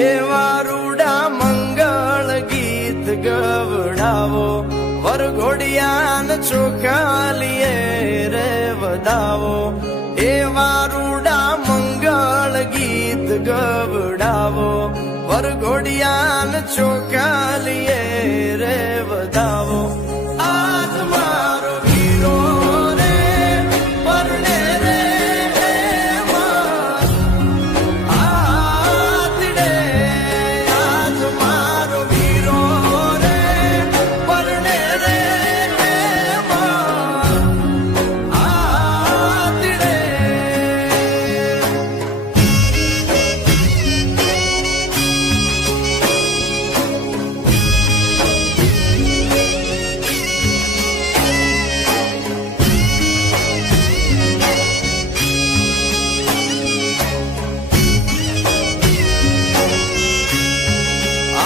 એવા રૂડા મંગળ ગીત ગવડાવો વરઘોડિયાન ચોખાલીએ રે વધાવો એવા રૂડા મંગળ ગીત ગવડાવો વરઘોડિયાન ચોખાલીએ રે વધાવો આજ મારો વીરો રે પરણે રે આતડે આજ મારો વીરો રે પરણે રે આતડે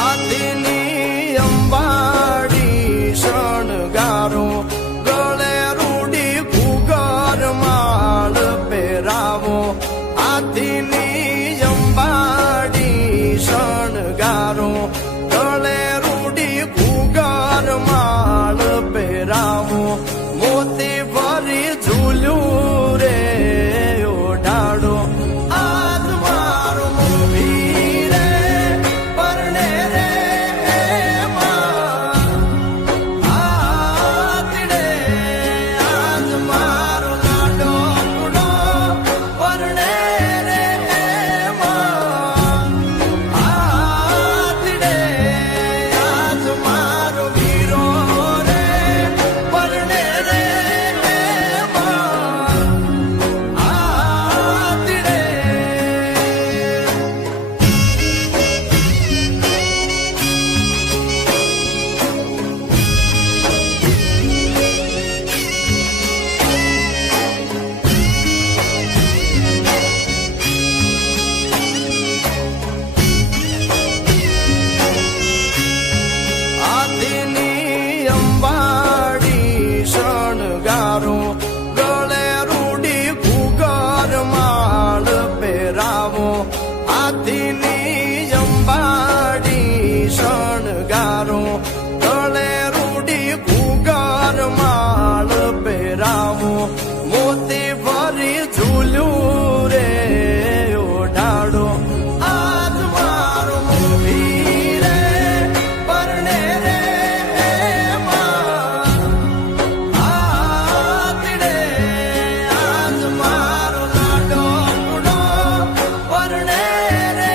આદિની અંબાડી શણગારો ગળે રૂડી ઘૂઘર માળ પહેરાવો આદિની અંબાડી શણગારો ગળે રૂડી ઘૂઘર માળ પહેરાવો મોતી ભરી ઝૂલ્યું રે ઓઢાડો આજ મારો મોવી રે પરણે રે આતડે આજ મારો લાડો કુડો પરણે રે આતડે આજ મારો વીરો રે પરણે રે આતડે આદિની અંબાડી શણગારો ગળે રૂડી ઘૂઘર માળ પહેરાવો આદિની અંબાડી શણગારો ગળે રૂડી ઘૂઘર માળ પહેરાવો મોતી ભરી ઝૂલ્યું રે ઓઢાડો આજ મારો મોવી રે પરણે રે આતડે આજ મારો લાડો કુડો પરણે રે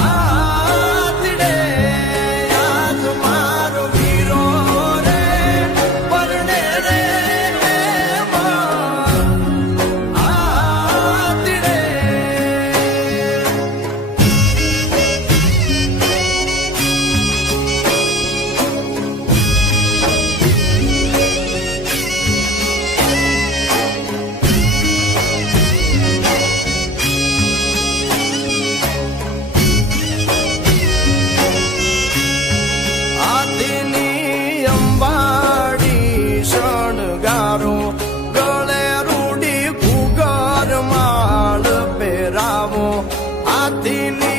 આતડે આજ મારો વીરો રે પરણે રે આતડે આદિની અંબાડી શણગારો ગળે રૂડી ઘૂઘર માળ પહેરાવો આદિની